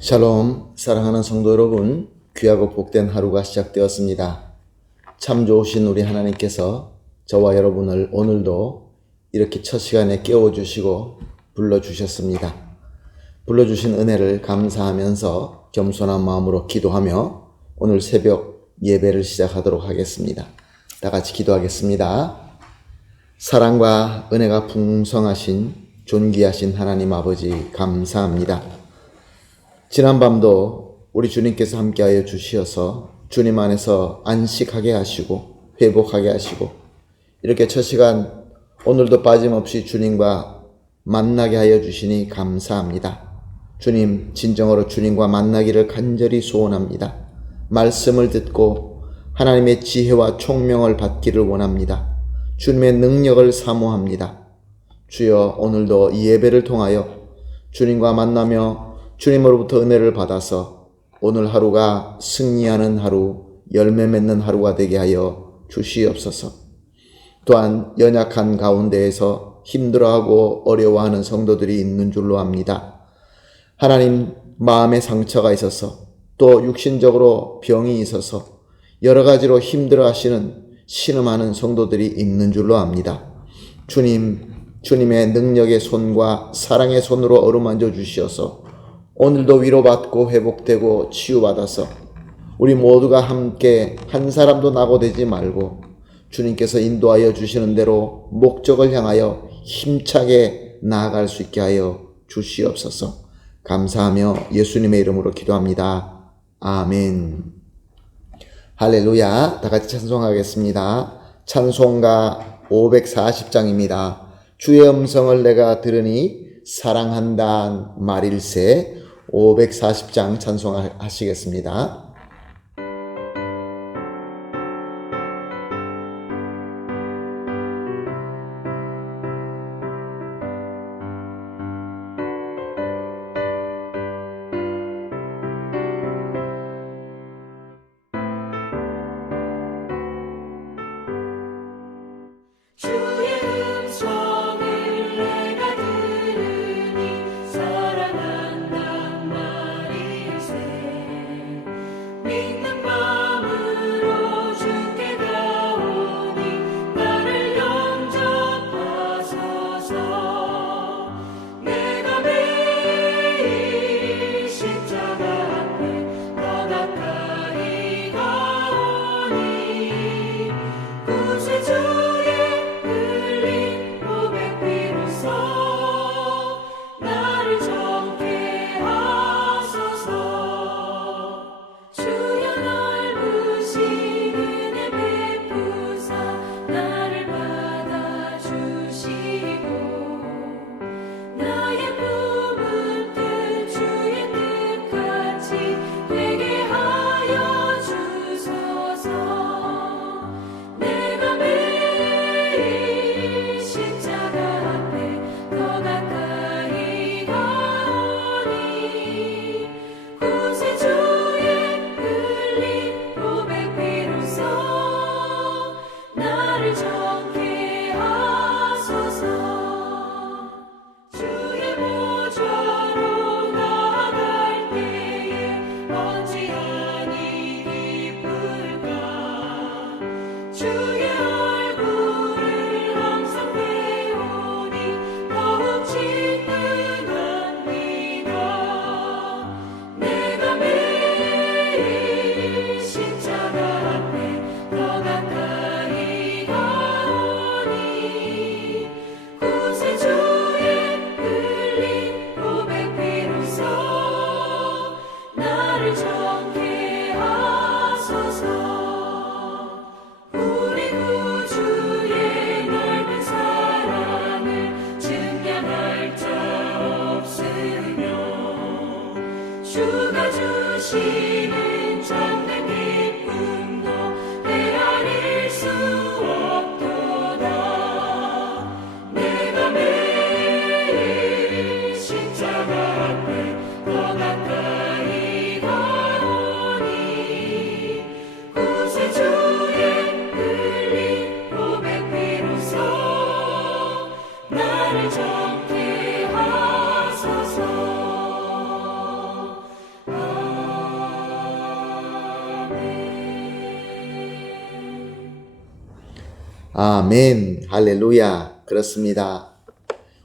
샬롬, 사랑하는 성도 여러분, 귀하고 복된 하루가 시작되었습니다. 참 좋으신 우리 하나님께서 저와 여러분을 오늘도 이렇게 첫 시간에 깨워주시고 불러주셨습니다. 불러주신 은혜를 감사하면서 겸손한 마음으로 기도하며 오늘 새벽 예배를 시작하도록 하겠습니다. 다 같이 기도하겠습니다. 사랑과 은혜가 풍성하신 존귀하신 하나님 아버지 감사합니다. 지난밤도 우리 주님께서 함께하여 주시어서 주님 안에서 안식하게 하시고 회복하게 하시고 이렇게 첫 시간 오늘도 빠짐없이 주님과 만나게 하여 주시니 감사합니다. 주님, 진정으로 주님과 만나기를 간절히 소원합니다. 말씀을 듣고 하나님의 지혜와 총명을 받기를 원합니다. 주님의 능력을 사모합니다. 주여, 오늘도 이 예배를 통하여 주님과 만나며 주님으로부터 은혜를 받아서 오늘 하루가 승리하는 하루, 열매 맺는 하루가 되게 하여 주시옵소서. 또한 연약한 가운데에서 힘들어하고 어려워하는 성도들이 있는 줄로 압니다. 하나님, 마음에 상처가 있어서 또 육신적으로 병이 있어서 여러 가지로 힘들어하시는 신음하는 성도들이 있는 줄로 압니다. 주님의 능력의 손과 사랑의 손으로 어루만져 주시어서 오늘도 위로받고 회복되고 치유받아서 우리 모두가 함께 한 사람도 낙오되지 말고 주님께서 인도하여 주시는 대로 목적을 향하여 힘차게 나아갈 수 있게 하여 주시옵소서. 감사하며 예수님의 이름으로 기도합니다. 아멘. 할렐루야. 다 같이 찬송하겠습니다. 찬송가 540장입니다. 주의 음성을 내가 들으니 사랑한다 말일세. 540장 찬송하시겠습니다. 아멘. 할렐루야. 그렇습니다.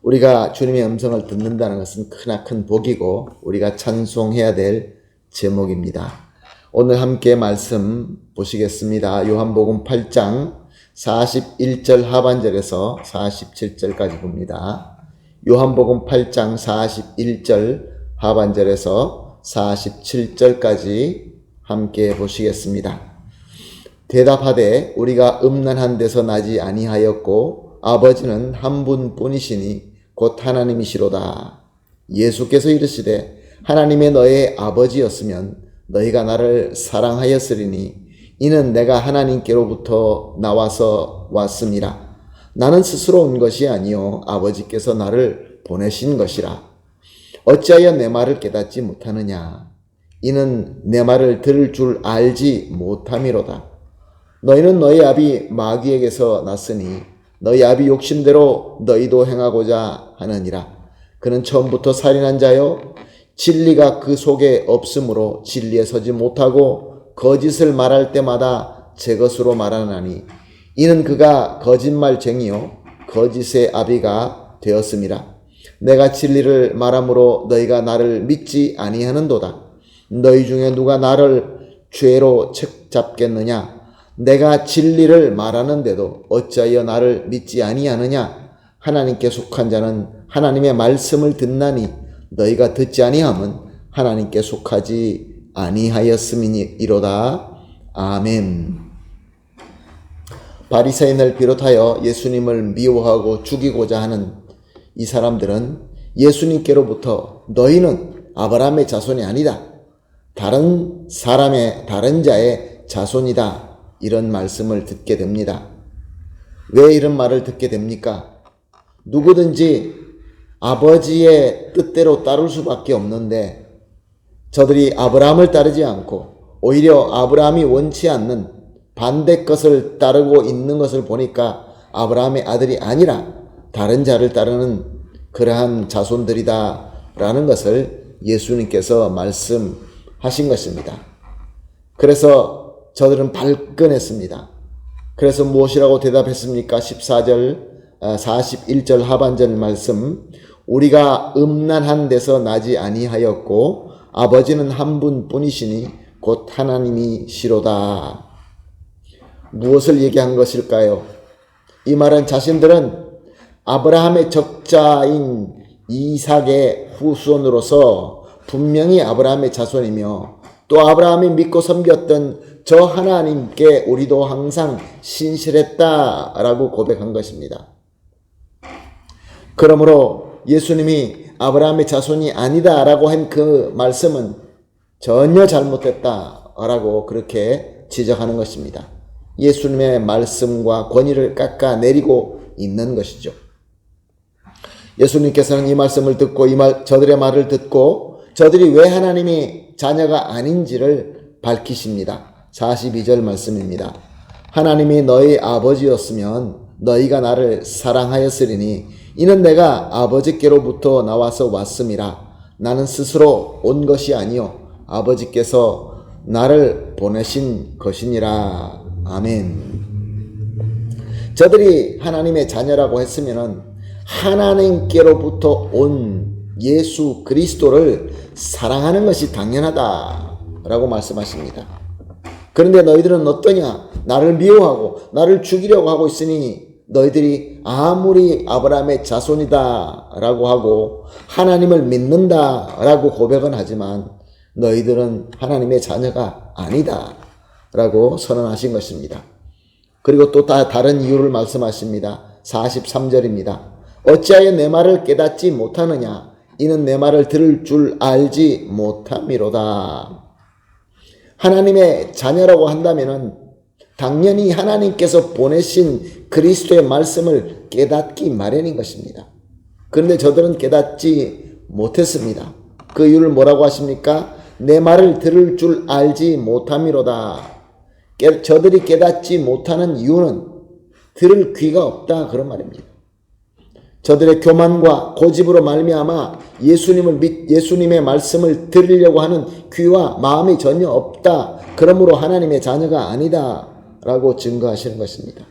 우리가 주님의 음성을 듣는다는 것은 크나큰 복이고 우리가 찬송해야 될 제목입니다. 오늘 함께 말씀 보시겠습니다. 요한복음 8장 41절 하반절에서 47절까지 봅니다. 요한복음 8장 41절 하반절에서 47절까지 함께 보시겠습니다. 대답하되 우리가 음란한 데서 나지 아니하였고 아버지는 한 분뿐이시니 곧 하나님이시로다. 예수께서 이르시되 하나님의 너의 아버지였으면 너희가 나를 사랑하였으리니 이는 내가 하나님께로부터 나와서 왔음이라. 나는 스스로 온 것이 아니요 아버지께서 나를 보내신 것이라. 어찌하여 내 말을 깨닫지 못하느냐. 이는 내 말을 들을 줄 알지 못함이로다. 너희는 너희 아비 마귀에게서 났으니 너희 아비 욕심대로 너희도 행하고자 하느니라. 그는 처음부터 살인한 자요 진리가 그 속에 없으므로 진리에 서지 못하고 거짓을 말할 때마다 제 것으로 말하나니 이는 그가 거짓말쟁이요 거짓의 아비가 되었음이라. 내가 진리를 말함으로 너희가 나를 믿지 아니하는도다. 너희 중에 누가 나를 죄로 책잡겠느냐. 내가 진리를 말하는데도 어찌하여 나를 믿지 아니하느냐. 하나님께 속한 자는 하나님의 말씀을 듣나니 너희가 듣지 아니함은 하나님께 속하지 아니하였음이니이로다. 아멘. 바리새인을 비롯하여 예수님을 미워하고 죽이고자 하는 이 사람들은 예수님께로부터 너희는 아브라함의 자손이 아니다. 다른 사람의 다른 자의 자손이다. 이런 말씀을 듣게 됩니다. 왜 이런 말을 듣게 됩니까? 누구든지 아버지의 뜻대로 따를 수밖에 없는데 저들이 아브라함을 따르지 않고 오히려 아브라함이 원치 않는 반대 것을 따르고 있는 것을 보니까 아브라함의 아들이 아니라 다른 자를 따르는 그러한 자손들이다 라는 것을 예수님께서 말씀하신 것입니다. 그래서 저들은 발끈했습니다. 그래서 무엇이라고 대답했습니까? 14절 41절 하반절 말씀. 우리가 음란한 데서 나지 아니하였고 아버지는 한 분뿐이시니 곧 하나님이시로다. 무엇을 얘기한 것일까요? 이 말은 자신들은 아브라함의 적자인 이삭의 후손으로서 분명히 아브라함의 자손이며 또 아브라함이 믿고 섬겼던 저 하나님께 우리도 항상 신실했다라고 고백한 것입니다. 그러므로 예수님이 아브라함의 자손이 아니다라고 한 그 말씀은 전혀 잘못됐다라고 그렇게 지적하는 것입니다. 예수님의 말씀과 권위를 깎아내리고 있는 것이죠. 예수님께서는 이 말씀을 듣고 저들의 말을 듣고 저들이 왜 하나님이 자녀가 아닌지를 밝히십니다. 42절 말씀입니다. 하나님이 너희 아버지였으면 너희가 나를 사랑하였으리니 이는 내가 아버지께로부터 나와서 왔음이라. 나는 스스로 온 것이 아니요 아버지께서 나를 보내신 것이니라. 아멘. 저들이 하나님의 자녀라고 했으면 하나님께로부터 온 예수 그리스도를 사랑하는 것이 당연하다라고 말씀하십니다. 그런데 너희들은 어떠냐? 나를 미워하고 나를 죽이려고 하고 있으니 너희들이 아무리 아브라함의 자손이다 라고 하고 하나님을 믿는다 라고 고백은 하지만 너희들은 하나님의 자녀가 아니다 라고 선언하신 것입니다. 그리고 또 다른 이유를 말씀하십니다. 43절입니다. 어찌하여 내 말을 깨닫지 못하느냐? 이는 내 말을 들을 줄 알지 못함이로다. 하나님의 자녀라고 한다면은 당연히 하나님께서 보내신 그리스도의 말씀을 깨닫기 마련인 것입니다. 그런데 저들은 깨닫지 못했습니다. 그 이유를 뭐라고 하십니까? 내 말을 들을 줄 알지 못함이로다. 저들이 깨닫지 못하는 이유는 들을 귀가 없다 그런 말입니다. 저들의 교만과 고집으로 말미암아 예수님의 말씀을 들으려고 하는 귀와 마음이 전혀 없다. 그러므로 하나님의 자녀가 아니다 라고 증거하시는 것입니다.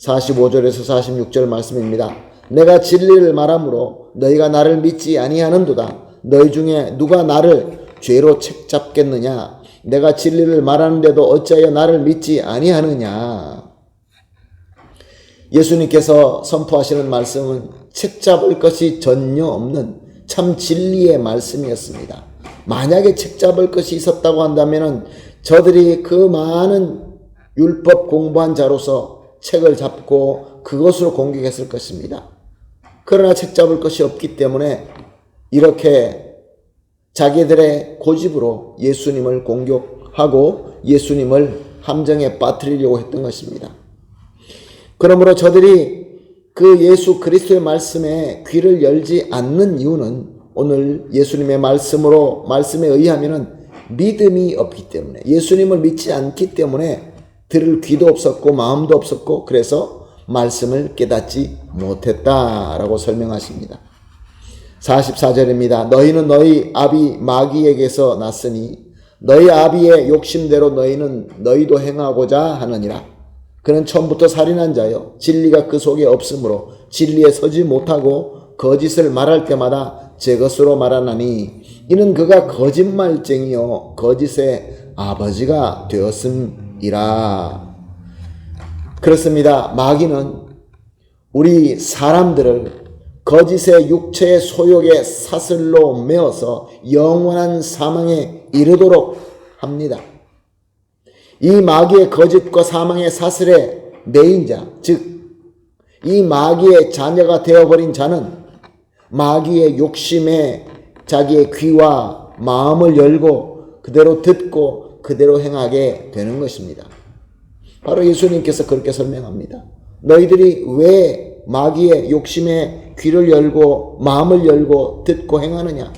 45절에서 46절 말씀입니다. 내가 진리를 말하므로 너희가 나를 믿지 아니하는도다. 너희 중에 누가 나를 죄로 책잡겠느냐? 내가 진리를 말하는데도 어찌하여 나를 믿지 아니하느냐? 예수님께서 선포하시는 말씀은 책잡을 것이 전혀 없는 참 진리의 말씀이었습니다. 만약에 책잡을 것이 있었다고 한다면 저들이 그 많은 율법 공부한 자로서 책을 잡고 그것으로 공격했을 것입니다. 그러나 책잡을 것이 없기 때문에 이렇게 자기들의 고집으로 예수님을 공격하고 예수님을 함정에 빠뜨리려고 했던 것입니다. 그러므로 저들이 그 예수 그리스도의 말씀에 귀를 열지 않는 이유는 오늘 예수님의 말씀에 의하면은 믿음이 없기 때문에, 예수님을 믿지 않기 때문에 들을 귀도 없었고 마음도 없었고 그래서 말씀을 깨닫지 못했다라고 설명하십니다. 44절입니다. 너희는 너희 아비 마귀에게서 났으니 너희 아비의 욕심대로 너희도 행하고자 하느니라. 그는 처음부터 살인한 자요 진리가 그 속에 없으므로 진리에 서지 못하고 거짓을 말할 때마다 제 것으로 말하나니 이는 그가 거짓말쟁이요 거짓의 아버지가 되었음이라. 그렇습니다. 마귀는 우리 사람들을 거짓의 육체의 소욕의 사슬로 메어서 영원한 사망에 이르도록 합니다. 이 마귀의 거짓과 사망의 사슬의 매인 자, 즉 이 마귀의 자녀가 되어버린 자는 마귀의 욕심에 자기의 귀와 마음을 열고 그대로 듣고 그대로 행하게 되는 것입니다. 바로 예수님께서 그렇게 설명합니다. 너희들이 왜 마귀의 욕심에 귀를 열고 마음을 열고 듣고 행하느냐?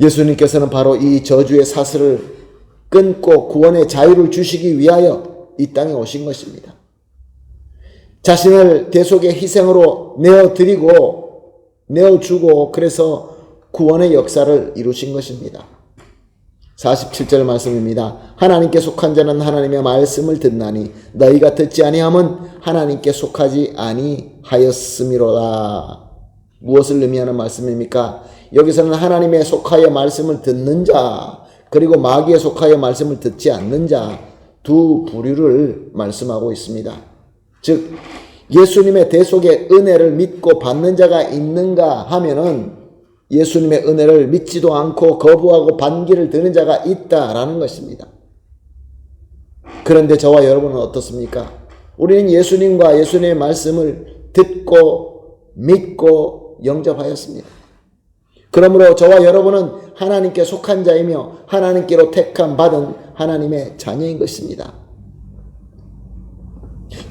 예수님께서는 바로 이 저주의 사슬을 끊고 구원의 자유를 주시기 위하여 이 땅에 오신 것입니다. 자신을 대속의 희생으로 내어주고 그래서 구원의 역사를 이루신 것입니다. 47절 말씀입니다. 하나님께 속한 자는 하나님의 말씀을 듣나니 너희가 듣지 아니함은 하나님께 속하지 아니하였음이로다. 무엇을 의미하는 말씀입니까? 여기서는 하나님의 속하여 말씀을 듣는 자 그리고 마귀에 속하여 말씀을 듣지 않는 자 두 부류를 말씀하고 있습니다. 즉 예수님의 대속의 은혜를 믿고 받는 자가 있는가 하면은 예수님의 은혜를 믿지도 않고 거부하고 반기를 드는 자가 있다라는 것입니다. 그런데 저와 여러분은 어떻습니까? 우리는 예수님과 예수님의 말씀을 듣고 믿고 영접하였습니다. 그러므로 저와 여러분은 하나님께 속한 자이며 하나님께로 택함 받은 하나님의 자녀인 것입니다.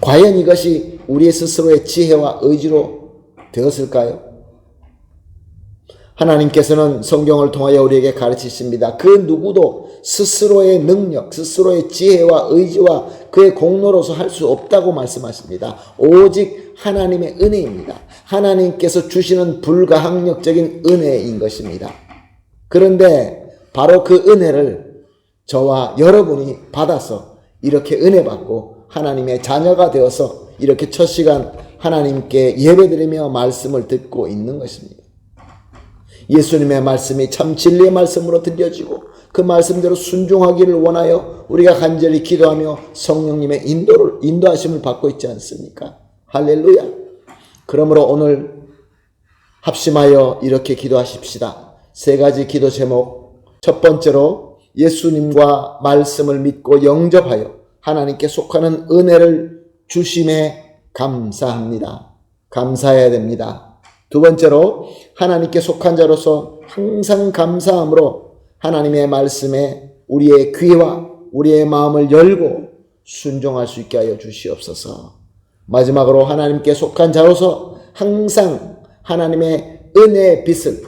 과연 이것이 우리의 스스로의 지혜와 의지로 되었을까요? 하나님께서는 성경을 통하여 우리에게 가르치십니다. 그 누구도 스스로의 능력, 스스로의 지혜와 의지와 그의 공로로서 할 수 없다고 말씀하십니다. 오직 하나님의 은혜입니다. 하나님께서 주시는 불가항력적인 은혜인 것입니다. 그런데 바로 그 은혜를 저와 여러분이 받아서 이렇게 은혜 받고 하나님의 자녀가 되어서 이렇게 첫 시간 하나님께 예배드리며 말씀을 듣고 있는 것입니다. 예수님의 말씀이 참 진리의 말씀으로 들려지고 그 말씀대로 순종하기를 원하여 우리가 간절히 기도하며 성령님의 인도하심을 받고 있지 않습니까? 할렐루야. 그러므로 오늘 합심하여 이렇게 기도하십시다. 세 가지 기도 제목. 첫 번째로 예수님과 말씀을 믿고 영접하여 하나님께 속하는 은혜를 주심에 감사합니다. 감사해야 됩니다. 두 번째로 하나님께 속한 자로서 항상 감사함으로 하나님의 말씀에 우리의 귀와 우리의 마음을 열고 순종할 수 있게 하여 주시옵소서. 마지막으로 하나님께 속한 자로서 항상 하나님의 은혜의 빛을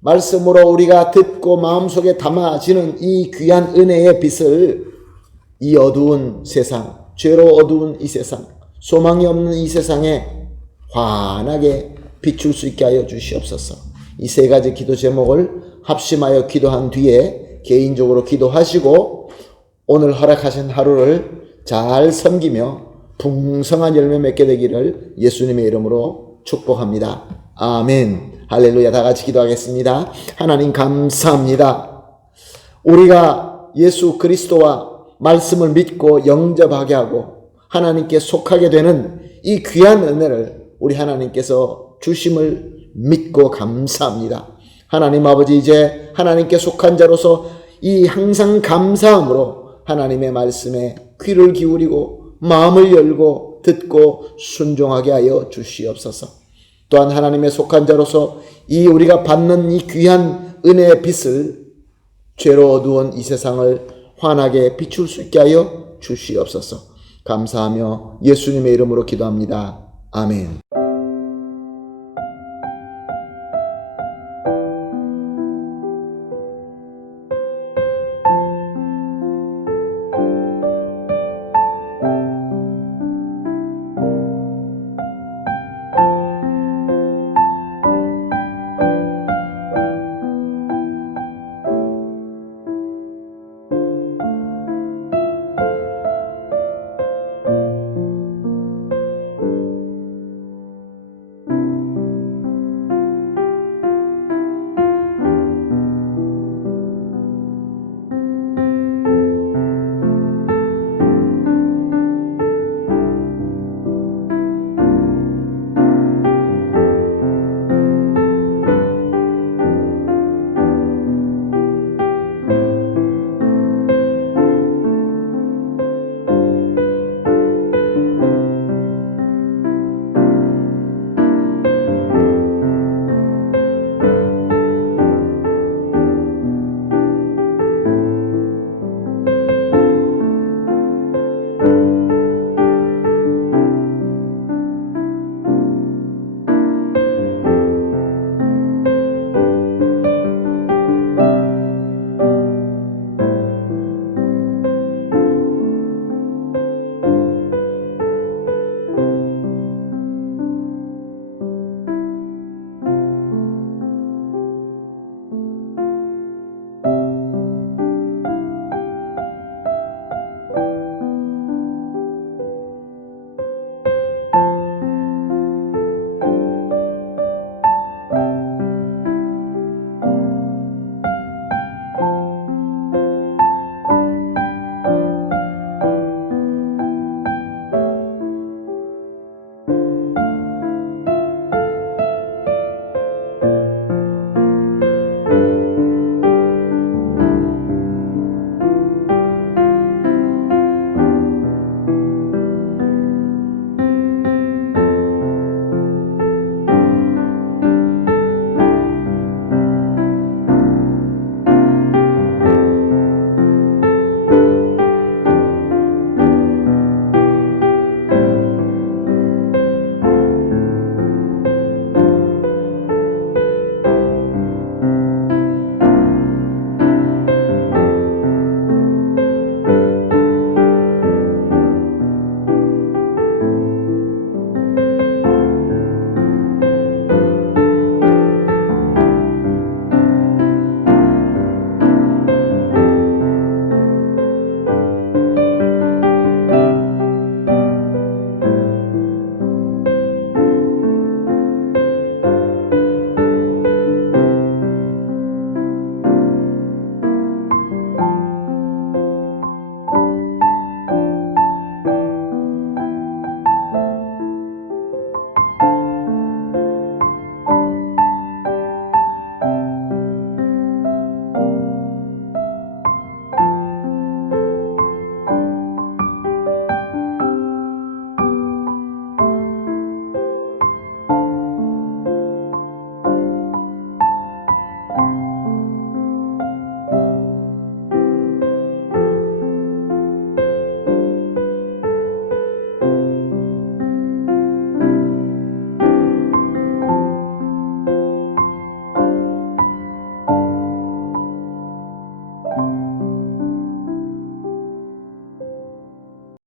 말씀으로 우리가 듣고 마음속에 담아지는 이 귀한 은혜의 빛을 이 어두운 세상, 죄로 어두운 이 세상, 소망이 없는 이 세상에 환하게 비출 수 있게 하여 주시옵소서. 이 세 가지 기도 제목을 합심하여 기도한 뒤에 개인적으로 기도하시고 오늘 허락하신 하루를 잘 섬기며 풍성한 열매 맺게 되기를 예수님의 이름으로 축복합니다. 아멘. 할렐루야. 다 같이 기도하겠습니다. 하나님 감사합니다. 우리가 예수 그리스도와 말씀을 믿고 영접하게 하고 하나님께 속하게 되는 이 귀한 은혜를 우리 하나님께서 주심을 믿고 감사합니다. 하나님 아버지, 이제 하나님께 속한 자로서 이 항상 감사함으로 하나님의 말씀에 귀를 기울이고 마음을 열고 듣고 순종하게 하여 주시옵소서. 또한 하나님의 속한 자로서 이 우리가 받는 이 귀한 은혜의 빛을 죄로 어두운 이 세상을 환하게 비출 수 있게 하여 주시옵소서. 감사하며 예수님의 이름으로 기도합니다. 아멘.